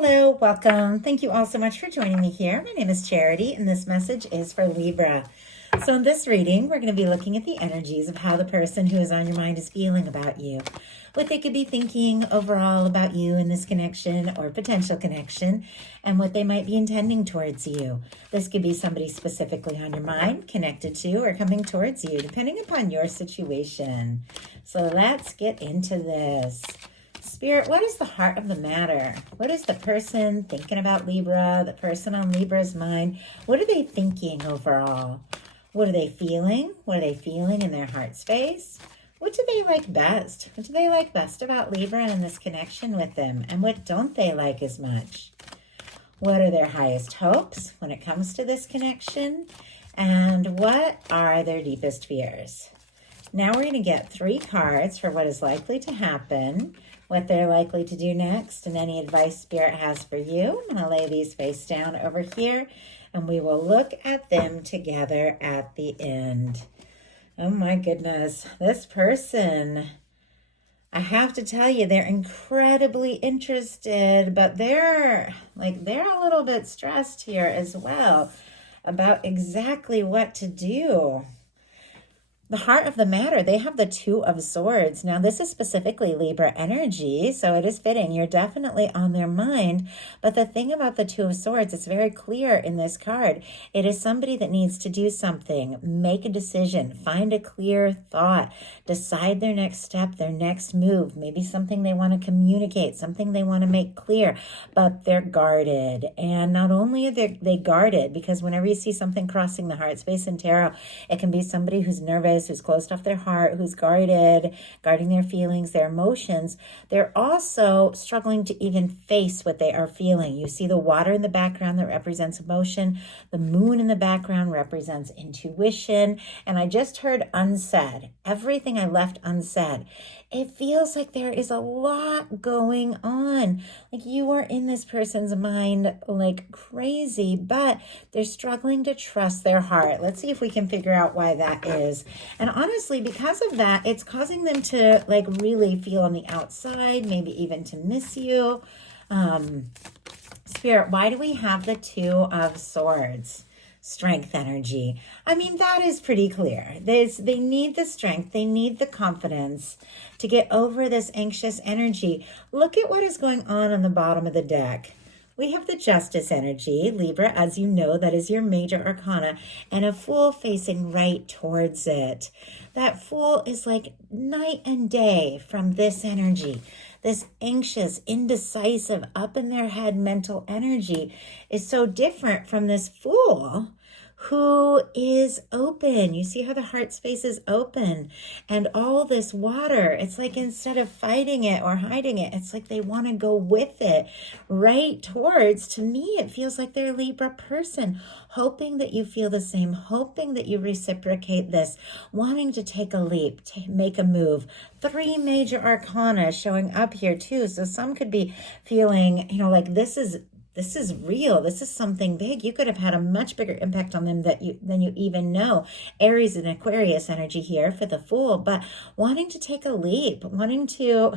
Hello, welcome. Thank you all so much for joining me here. My name is Charity, and this message is for Libra. So in this reading, we're going to be looking at the energies of how the person who is on your mind is feeling about you, what they could be thinking overall about you in this connection or potential connection, and what they might be intending towards you. This could be somebody specifically on your mind, connected to, or coming towards you, depending upon your situation. So let's get into this. Spirit, what is the heart of the matter? What is the person thinking about Libra, the person on Libra's mind? What are they thinking overall? What are they feeling? What are they feeling in their heart space? What do they like best? What do they like best about Libra and this connection with them? And what don't they like as much? What are their highest hopes when it comes to this connection? And what are their deepest fears? Now we're going to get 3 cards for what is likely to happen, what they're likely to do next, and any advice Spirit has for you. I'm going to lay these face down over here, and we will look at them together at the end. Oh my goodness, this person, I have to tell you, they're incredibly interested, but they're a little bit stressed here as well about exactly what to do. The heart of the matter, they have the 2 of Swords. Now, this is specifically Libra energy, so it is fitting. You're definitely on their mind. But the thing about the 2 of Swords, it's very clear in this card. It is somebody that needs to do something, make a decision, find a clear thought, decide their next step, their next move, maybe something they want to communicate, something they want to make clear, but they're guarded. And not only are they guarded, because whenever you see something crossing the heart space in tarot, it can be somebody who's nervous, who's closed off their heart, who's guarding their feelings, their emotions. They're also struggling to even face what they are feeling. You see the water in the background that represents emotion. The moon in the background represents intuition. And I just heard unsaid. Everything I left unsaid. It feels like there is a lot going on. Like you are in this person's mind like crazy, but they're struggling to trust their heart. Let's see if we can figure out why that is. And honestly, because of that, it's causing them to like really feel on the outside, maybe even to miss you. Spirit, why do we have the 2 of Swords? Strength energy. I mean, that is pretty clear. They need the strength. They need the confidence to get over this anxious energy. Look at what is going on the bottom of the deck. We have the Justice energy, Libra, as you know, that is your major arcana, and a Fool facing right towards it. That Fool is like night and day from this energy. This anxious, indecisive, up in their head mental energy is so different from this Fool who is open. You see how the heart space is open and all this water, it's like instead of fighting it or hiding it, it's like they want to go with it right towards. To me, it feels like they're a Libra person, hoping that you feel the same, hoping that you reciprocate this, wanting to take a leap, to make a move. 3 major arcana showing up here too. So some could be feeling, like this is real. This is something big. You could have had a much bigger impact on them than you even know. Aries and Aquarius energy here for the Fool, but wanting to take a leap, wanting to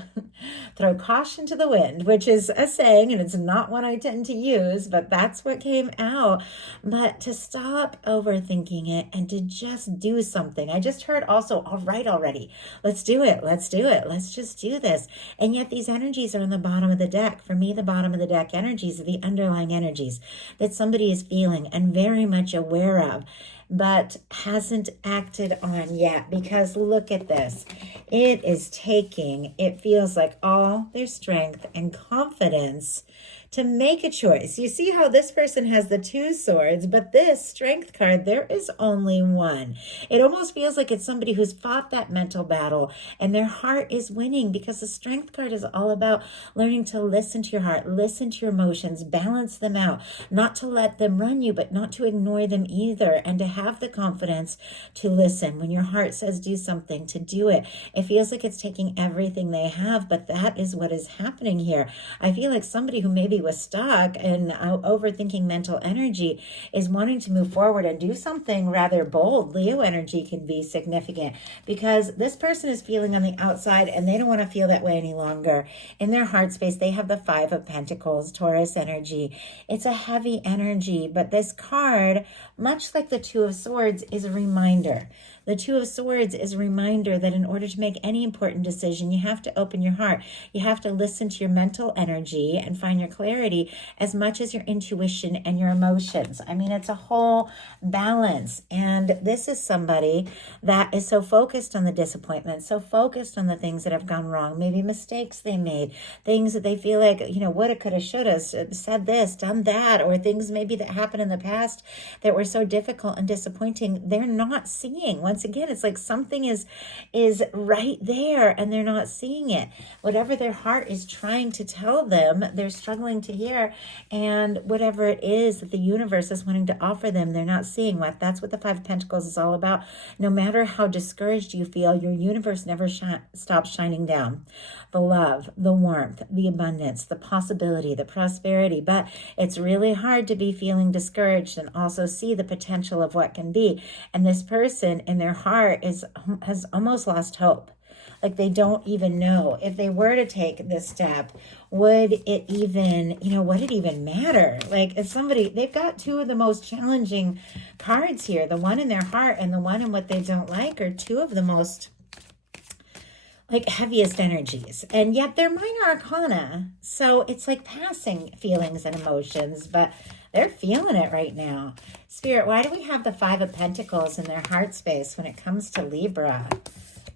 throw caution to the wind, which is a saying, and it's not one I tend to use, but that's what came out. But to stop overthinking it and to just do something. I just heard also, all right already. Let's do it. Let's do it. Let's just do this. And yet these energies are on the bottom of the deck. For me, the bottom of the deck energies are the underlying energies that somebody is feeling and very much aware of, but hasn't acted on yet. Because look at this. It feels like all their strength and confidence to make a choice. You see how this person has the 2 swords, but this strength card, there is only 1. It almost feels like it's somebody who's fought that mental battle and their heart is winning, because the strength card is all about learning to listen to your heart, listen to your emotions, balance them out, not to let them run you, but not to ignore them either, and to have the confidence to listen. When your heart says do something, to do it. It feels like it's taking everything they have, but that is what is happening here. I feel like somebody who maybe somebody with stuck and overthinking mental energy is wanting to move forward and do something rather bold. Leo energy can be significant because this person is feeling on the outside and they don't want to feel that way any longer. In their heart space, they have the Five of Pentacles, Taurus energy. It's a heavy energy, but this card, much like the Two of Swords, is a reminder. The Two of Swords is a reminder that in order to make any important decision, you have to open your heart. You have to listen to your mental energy and find your clarity as much as your intuition and your emotions. I mean, it's a whole balance. And this is somebody that is so focused on the disappointment, so focused on the things that have gone wrong, maybe mistakes they made, things that they feel like, woulda, coulda, shoulda, said this, done that, or things maybe that happened in the past that were so difficult and disappointing. They're not seeing. Once again, it's like something is right there and they're not seeing it. Whatever their heart is trying to tell them, they're struggling to hear. And whatever it is that the universe is wanting to offer them, they're not seeing what. That's what the Five of Pentacles is all about. No matter how discouraged you feel, your universe never stops shining down. The love, the warmth, the abundance, the possibility, the prosperity. But it's really hard to be feeling discouraged and also see the potential of what can be. And this person in their heart has almost lost hope. Like they don't even know if they were to take this step, would it even matter? Like if somebody, they've got two of the most challenging cards here. The one in their heart and the one in what they don't like are two of the most heaviest energies. And yet they're minor arcana. So it's like passing feelings and emotions, but they're feeling it right now. Spirit, why do we have the Five of Pentacles in their heart space when it comes to Libra?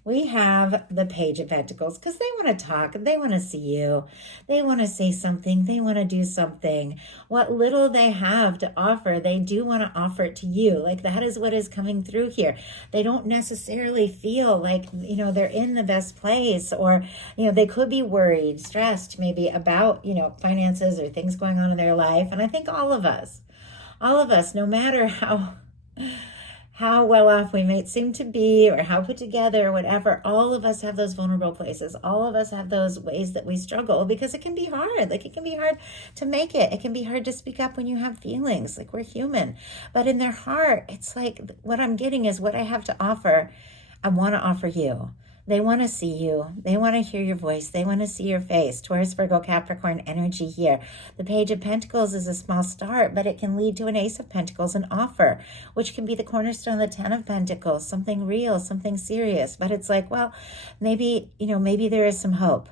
We have the Page of Pentacles because they want to talk. They want to see you. They want to say something. They want to do something. What little they have to offer, they do want to offer it to you. Like that is what is coming through here. They don't necessarily feel like, they're in the best place, or, they could be worried, stressed maybe about, finances or things going on in their life. And I think all of us, no matter how well off we might seem to be or how put together or whatever, all of us have those vulnerable places. All of us have those ways that we struggle because it can be hard. Like it can be hard to make it. It can be hard to speak up when you have feelings. Like we're human. But in their heart, it's like what I'm getting is what I have to offer. I want to offer you. They want to see you. They want to hear your voice. They want to see your face. Taurus, Virgo, Capricorn energy here. The Page of Pentacles is a small start, but it can lead to an Ace of Pentacles, an offer, which can be the cornerstone of the Ten of Pentacles, something real, something serious. But it's like, well, maybe there is some hope.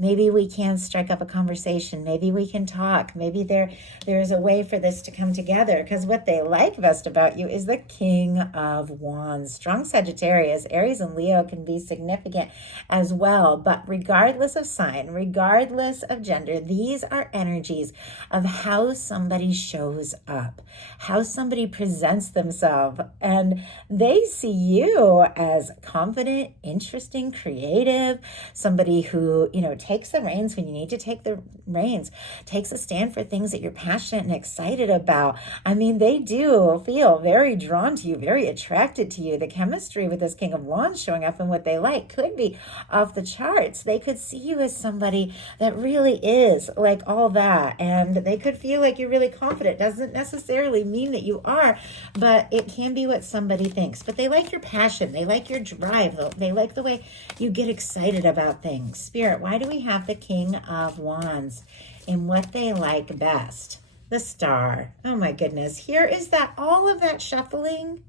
Maybe we can strike up a conversation. Maybe we can talk. Maybe there is a way for this to come together. Because what they like best about you is the King of Wands. Strong Sagittarius, Aries and Leo can be significant as well. But regardless of sign, regardless of gender, these are energies of how somebody shows up, how somebody presents themselves. And they see you as confident, interesting, creative, somebody who, takes the reins when you need to take the reins, takes a stand for things that you're passionate and excited about. I mean, they do feel very drawn to you, very attracted to you. The chemistry with this King of Wands showing up and what they like could be off the charts. They could see you as somebody that really is like all that. And they could feel like you're really confident. Doesn't necessarily mean that you are, but it can be what somebody thinks. But they like your passion. They like your drive. They like the way you get excited about things. Spirit, why do we have the King of Wands in what they like best? The Star. Oh my goodness. Here is that all of that shuffling,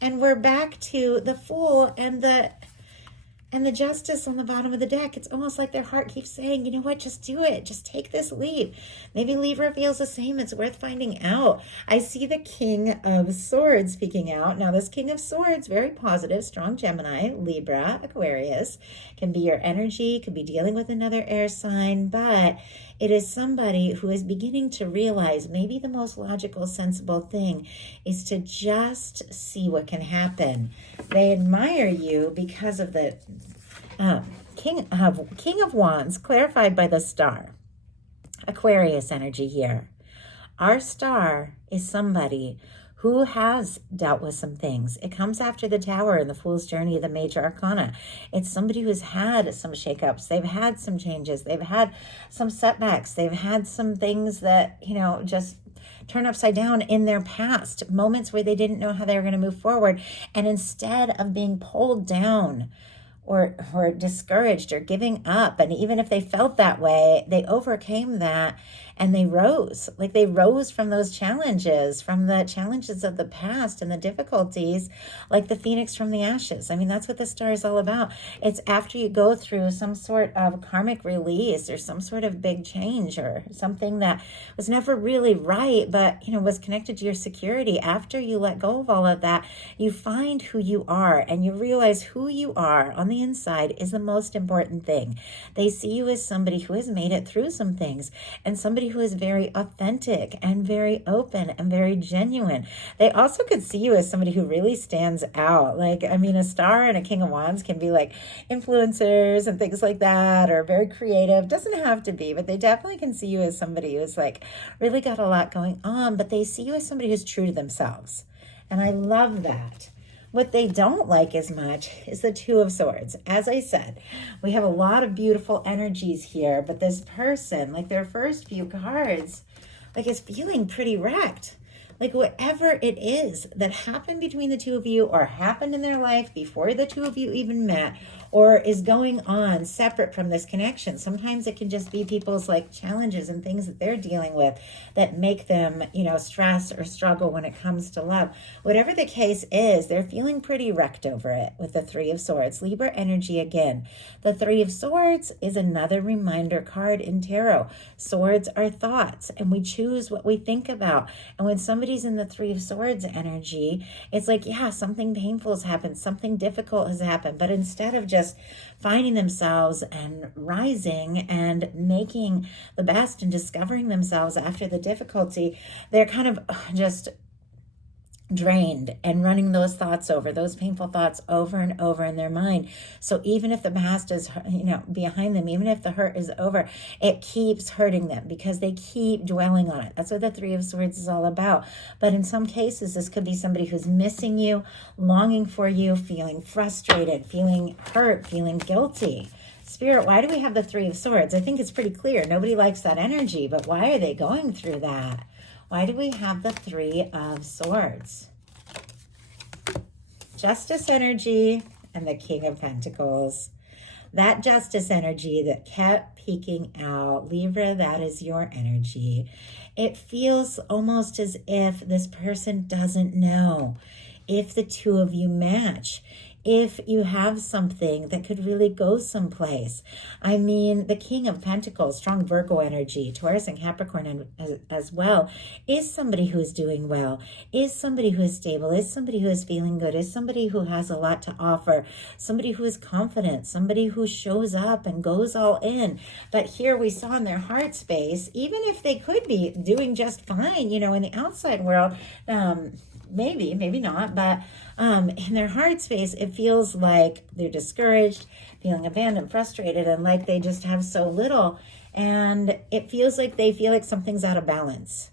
and we're back to the Fool and the Justice on the bottom of the deck. It's almost like their heart keeps saying, you know what, just do it. Just take this leap. Maybe Libra feels the same. It's worth finding out. I see the King of Swords speaking out. Now, this King of Swords, very positive, strong Gemini, Libra, Aquarius, can be your energy, could be dealing with another air sign, but it is somebody who is beginning to realize maybe the most logical, sensible thing is to just see what can happen. They admire you because of the King of Wands, clarified by the Star. Aquarius energy here. Our Star is somebody Who has dealt with some things? It comes after the Tower and the Fool's Journey of the Major Arcana. It's somebody who's had some shakeups. They've had some changes. They've had some setbacks. They've had some things that, just turn upside down in their past, moments where they didn't know how they were going to move forward. And instead of being pulled down or discouraged or giving up, and even if they felt that way, they overcame that and they rose. Like they rose from those challenges, from the challenges of the past and the difficulties, like the phoenix from the ashes. I mean, that's what the star is all about. It's after you go through some sort of karmic release or some sort of big change or something that was never really right, but, was connected to your security. After you let go of all of that, you find who you are and you realize who you are on the inside is the most important thing. They see you as somebody who has made it through some things and somebody who is very authentic and very open and very genuine. They also could see you as somebody who really stands out. Like, I mean, a star and a king of wands can be like influencers and things like that, or very creative. Doesn't have to be, but they definitely can see you as somebody who's like really got a lot going on, but they see you as somebody who's true to themselves. And I love that. What they don't like as much is the Two of Swords. As I said, we have a lot of beautiful energies here, but this person, like their first few cards, like is feeling pretty wrecked. Like whatever it is that happened between the two of you or happened in their life before the two of you even met or is going on separate from this connection. Sometimes it can just be people's like challenges and things that they're dealing with that make them, stress or struggle when it comes to love. Whatever the case is, they're feeling pretty wrecked over it with the Three of Swords. Libra energy again. The Three of Swords is another reminder card in tarot. Swords are thoughts and we choose what we think about. And when somebody's in the Three of Swords energy, it's like, yeah, something painful has happened, something difficult has happened, but instead of just finding themselves and rising and making the best and discovering themselves after the difficulty, they're kind of just drained and running those thoughts over, those painful thoughts over and over in their mind. So even if the past is, behind them, even if the hurt is over, it keeps hurting them because they keep dwelling on it. That's what the Three of Swords is all about. But in some cases, this could be somebody who's missing you, longing for you, feeling frustrated, feeling hurt, feeling guilty. Spirit, why do we have the Three of Swords? I think it's pretty clear. Nobody likes that energy, but why are they going through that? Why do we have the Three of Swords? Justice energy and the King of Pentacles. That justice energy that kept peeking out. Libra, that is your energy. It feels almost as if this person doesn't know if the two of you match, if you have something that could really go someplace. I mean, the King of Pentacles, strong Virgo energy, Taurus and Capricorn as well, is somebody who is doing well, is somebody who is stable, is somebody who is feeling good, is somebody who has a lot to offer, somebody who is confident, somebody who shows up and goes all in. But here we saw in their heart space, even if they could be doing just fine, in the outside world, maybe not, but in their heart space, it feels like they're discouraged, feeling abandoned, frustrated, and like they just have so little. And it feels like they feel like something's out of balance.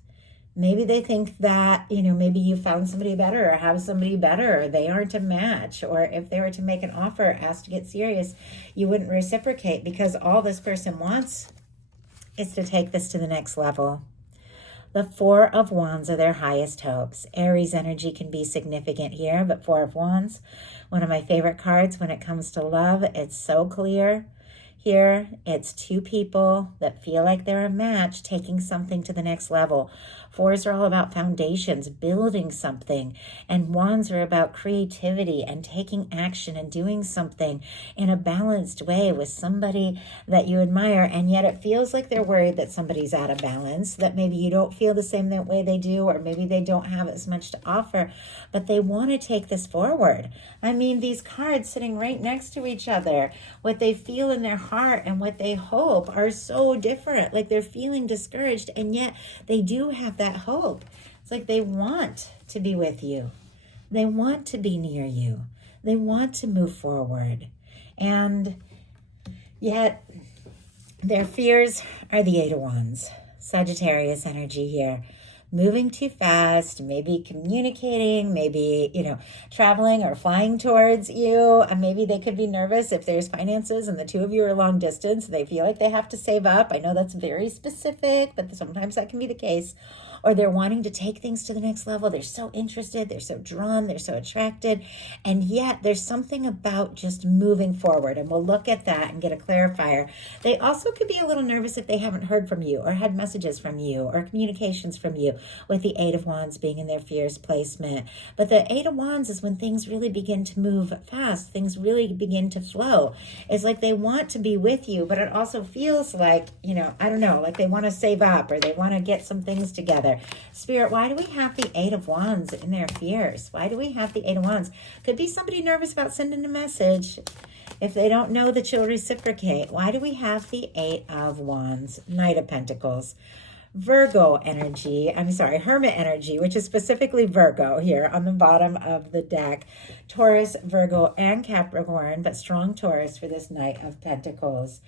Maybe they think that, maybe you found somebody better or have somebody better, or they aren't a match. Or if they were to make an offer, ask to get serious, you wouldn't reciprocate because all this person wants is to take this to the next level. The Four of Wands are their highest hopes. Aries energy can be significant here, but Four of Wands, one of my favorite cards when it comes to love. It's so clear. Here, it's two people that feel like they're a match, taking something to the next level. Fours are all about foundations, building something. And wands are about creativity and taking action and doing something in a balanced way with somebody that you admire. And yet it feels like they're worried that somebody's out of balance, that maybe you don't feel the same way they do, or maybe they don't have as much to offer, but they want to take this forward. I mean, these cards sitting right next to each other, what they feel in their heart and what they hope are so different. Like they're feeling discouraged, and yet they do have that hope. It's like they want to be with you. They want to be near you. They want to move forward. And yet their fears are the Eight of Wands. Sagittarius energy here. moving too fast, maybe communicating, maybe, traveling or flying towards you. And maybe they could be nervous if there's finances and the two of you are long distance. They feel like they have to save up. I know that's very specific, but sometimes that can be the case. Or they're wanting to take things to the next level. They're so interested, they're so drawn, they're so attracted. And yet there's something about just moving forward. And we'll look at that and get a clarifier. They also could be a little nervous if they haven't heard from you or had messages from you or communications from you, with the Eight of Wands being in their fears placement. But the Eight of Wands is when things really begin to move fast. Things really begin to flow. It's like they want to be with you, but it also feels like, I don't know, like they want to save up or they want to get some things together. Spirit, why do we have the Eight of Wands in their fears? Why do we have the Eight of Wands? Could be somebody nervous about sending a message. If they don't know that you'll reciprocate, why do we have the Eight of Wands? Knight of Pentacles. Virgo energy, Hermit energy, which is specifically Virgo here on the bottom of the deck. Taurus, Virgo, and Capricorn, but strong Taurus for this Knight of Pentacles.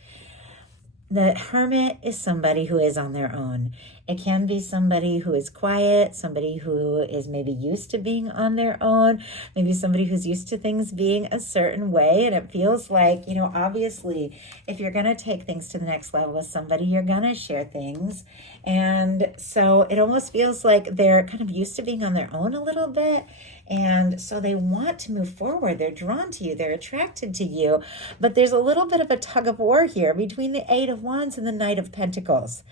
The Hermit is somebody who is on their own. It can be somebody who is quiet, somebody who is maybe used to being on their own, maybe somebody who's used to things being a certain way. And it feels like, obviously, if you're going to take things to the next level with somebody, you're going to share things. And so it almost feels like they're kind of used to being on their own a little bit. And so they want to move forward. They're drawn to you. They're attracted to you. But there's a little bit of a tug of war here between the Eight of Wands and the Knight of Pentacles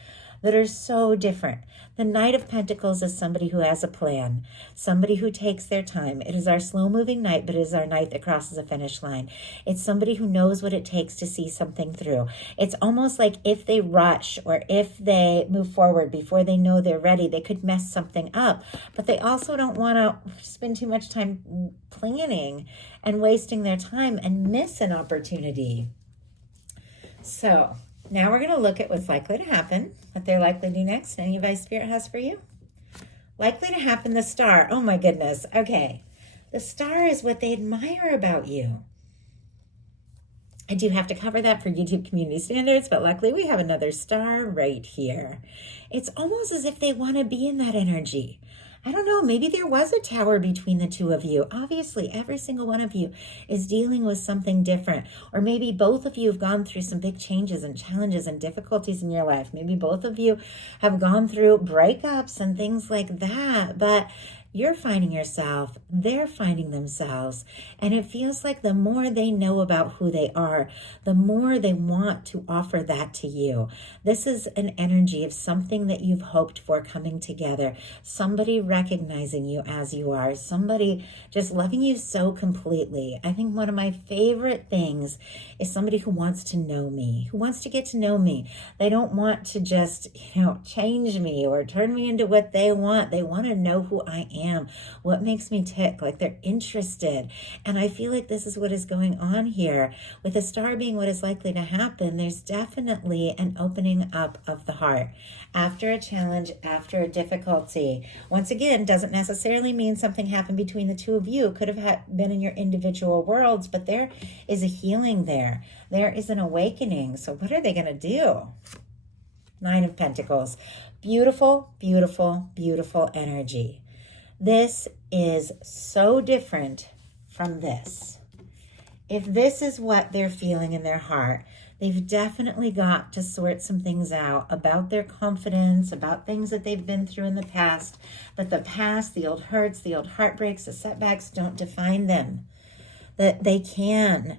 that are so different. The Knight of Pentacles is somebody who has a plan, somebody who takes their time. It is our slow-moving knight, but it is our knight that crosses a finish line. It's somebody who knows what it takes to see something through. It's almost like if they rush or if they move forward before they know they're ready, they could mess something up. But they also don't want to spend too much time planning and wasting their time and miss an opportunity. So now we're going to look at what's likely to happen, what they're likely to do next. Any advice Spirit has for you? Likely to happen, the Star. Oh my goodness. Okay. The Star is what they admire about you. I do have to cover that for YouTube community standards, but luckily we have another Star right here. It's almost as if they want to be in that energy. I don't know, maybe there was a tower between the two of you. Obviously, every single one of you is dealing with something different. Or maybe both of you have gone through some big changes and challenges and difficulties in your life. Maybe both of you have gone through breakups and things like that. But you're finding yourself, they're finding themselves, and it feels like the more they know about who they are, the more they want to offer that to you. This is an energy of something that you've hoped for coming together, somebody recognizing you as you are, somebody just loving you so completely. I think one of my favorite things is somebody who wants to know me, who wants to get to know me. They don't want to just, change me or turn me into what they want. They want to know who I am, what makes me tick, like they're interested. And I feel like this is what is going on here. With the Star being what is likely to happen, there's definitely an opening up of the heart. After a challenge, after a difficulty. Once again, doesn't necessarily mean something happened between the two of you. Could have been in your individual worlds, but there is a healing there. There is an awakening. So what are they going to do? Nine of Pentacles. Beautiful, beautiful, beautiful energy. This is so different from this. If this is what they're feeling in their heart, they've definitely got to sort some things out about their confidence, about things that they've been through in the past. But the past, the old hurts, the old heartbreaks, the setbacks don't define them. That they can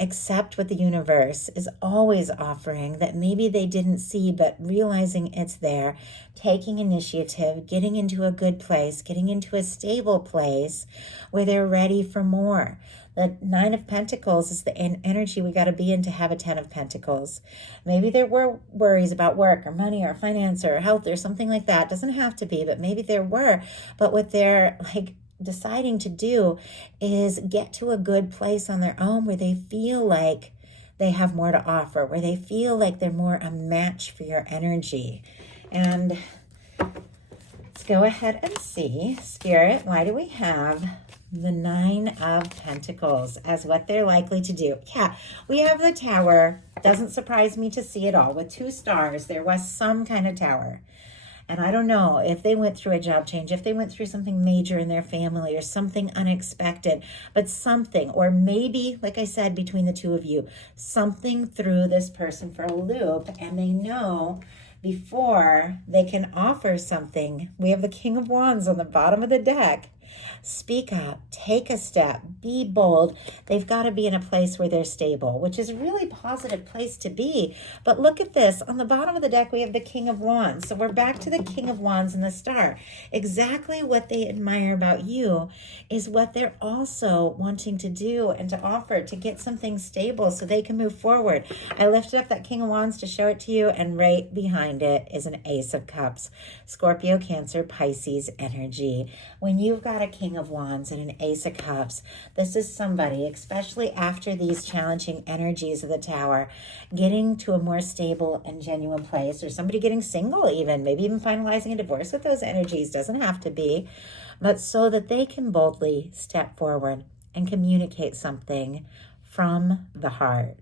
accept what the universe is always offering that maybe they didn't see, but realizing it's there, taking initiative, getting into a good place, getting into a stable place where they're ready for more. The Nine of Pentacles is the energy we got to be in to have a Ten of Pentacles. Maybe there were worries about work or money or finance or health or something like that. Doesn't have to be, but maybe there were. But what they're deciding to do is get to a good place on their own where they feel like they have more to offer, where they feel like they're more a match for your energy. And let's go ahead and see, Spirit, why do we have the Nine of Pentacles as what they're likely to do? Yeah, we have the Tower. Doesn't surprise me to see it all. With two stars, there was some kind of tower. And I don't know if they went through a job change, if they went through something major in their family or something unexpected, but something, or maybe, like I said, between the two of you, something threw this person for a loop, and they know before they can offer something. We have the King of Wands on the bottom of the deck. Speak up, take a step, be bold. They've got to be in a place where they're stable, which is a really positive place to be. But look at this. On the bottom of the deck, we have the King of Wands. So we're back to the King of Wands and the Star. Exactly what they admire about you is what they're also wanting to do and to offer to get something stable so they can move forward. I lifted up that King of Wands to show it to you, and right behind it is an Ace of Cups. Scorpio, Cancer, Pisces energy. When you've got a King of Wands and an Ace of Cups, this is somebody, especially after these challenging energies of the Tower, getting to a more stable and genuine place, or somebody getting single even, maybe even finalizing a divorce with those energies, doesn't have to be, but so that they can boldly step forward and communicate something from the heart.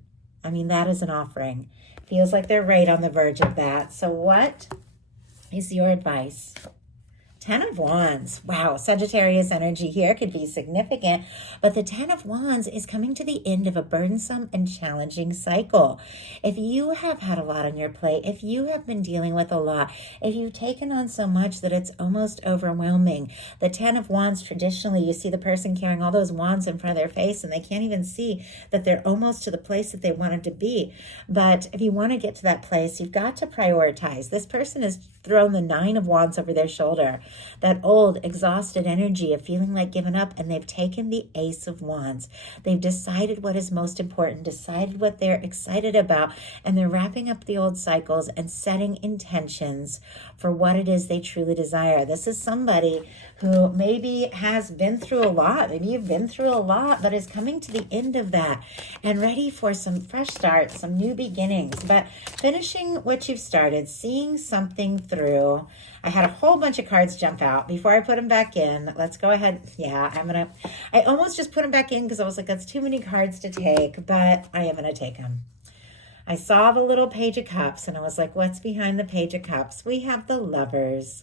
I mean, that is an offering. Feels like they're right on the verge of that. So what is your advice? 10 of Wands. Wow, Sagittarius energy here could be significant, but the 10 of Wands is coming to the end of a burdensome and challenging cycle. If you have had a lot on your plate, if you have been dealing with a lot, if you've taken on so much that it's almost overwhelming, the 10 of Wands, traditionally, you see the person carrying all those wands in front of their face and they can't even see that they're almost to the place that they wanted to be. But if you want to get to that place, you've got to prioritize. This person has thrown the 9 of Wands over their shoulder. That old, exhausted energy of feeling like giving up, and they've taken the Ace of Wands. They've decided what is most important, decided what they're excited about, and they're wrapping up the old cycles and setting intentions for what it is they truly desire. This is somebody who maybe has been through a lot. Maybe you've been through a lot, but is coming to the end of that and ready for some fresh starts, some new beginnings, but finishing what you've started, seeing something through. I had a whole bunch of cards jump out before I put them back in. Let's go ahead. Yeah, I almost just put them back in because I was like, that's too many cards to take, but I am going to take them. I saw the little Page of Cups and I was like, what's behind the Page of Cups? We have the Lovers.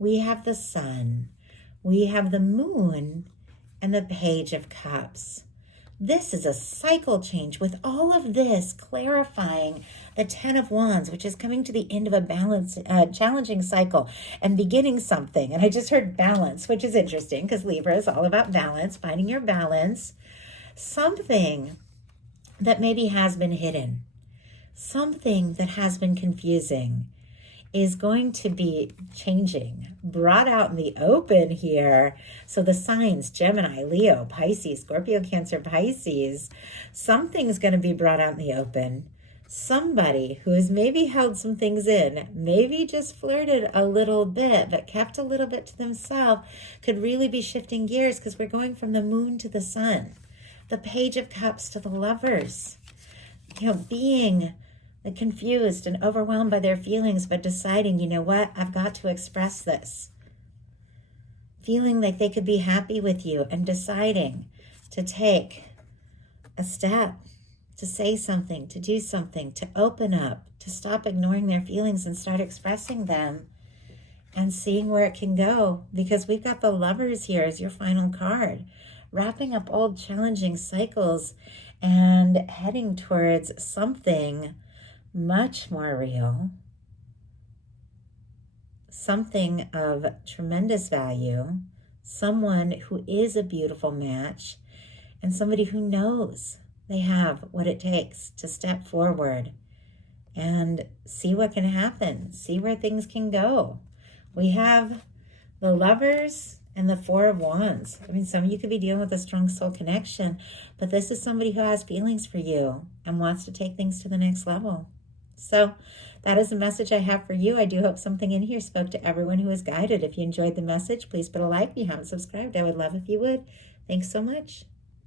We have the Sun. We have the Moon and the Page of Cups. This is a cycle change with all of this clarifying the 10 of Wands, which is coming to the end of a challenging cycle and beginning something. And I just heard balance, which is interesting because Libra is all about balance, finding your balance. Something that maybe has been hidden, something that has been confusing is going to be changing, brought out in the open here. So the signs, Gemini, Leo, Pisces, Scorpio, Cancer, Pisces, something's going to be brought out in the open. Somebody who has maybe held some things in, maybe just flirted a little bit, but kept a little bit to themselves, could really be shifting gears because we're going from the Moon to the Sun, the Page of Cups to the Lovers, being confused and overwhelmed by their feelings, but deciding, you know what, I've got to express this. Feeling like they could be happy with you and deciding to take a step, to say something, to do something, to open up, to stop ignoring their feelings and start expressing them and seeing where it can go. Because we've got the Lovers here as your final card, wrapping up old challenging cycles and heading towards something much more real, something of tremendous value, someone who is a beautiful match, and somebody who knows they have what it takes to step forward and see what can happen, see where things can go. We have the Lovers and the Four of Wands. I mean, some of you could be dealing with a strong soul connection, but this is somebody who has feelings for you and wants to take things to the next level. So that is the message I have for you. I do hope something in here spoke to everyone who is guided. If you enjoyed the message, please put a like. If you haven't subscribed, I would love if you would. Thanks so much.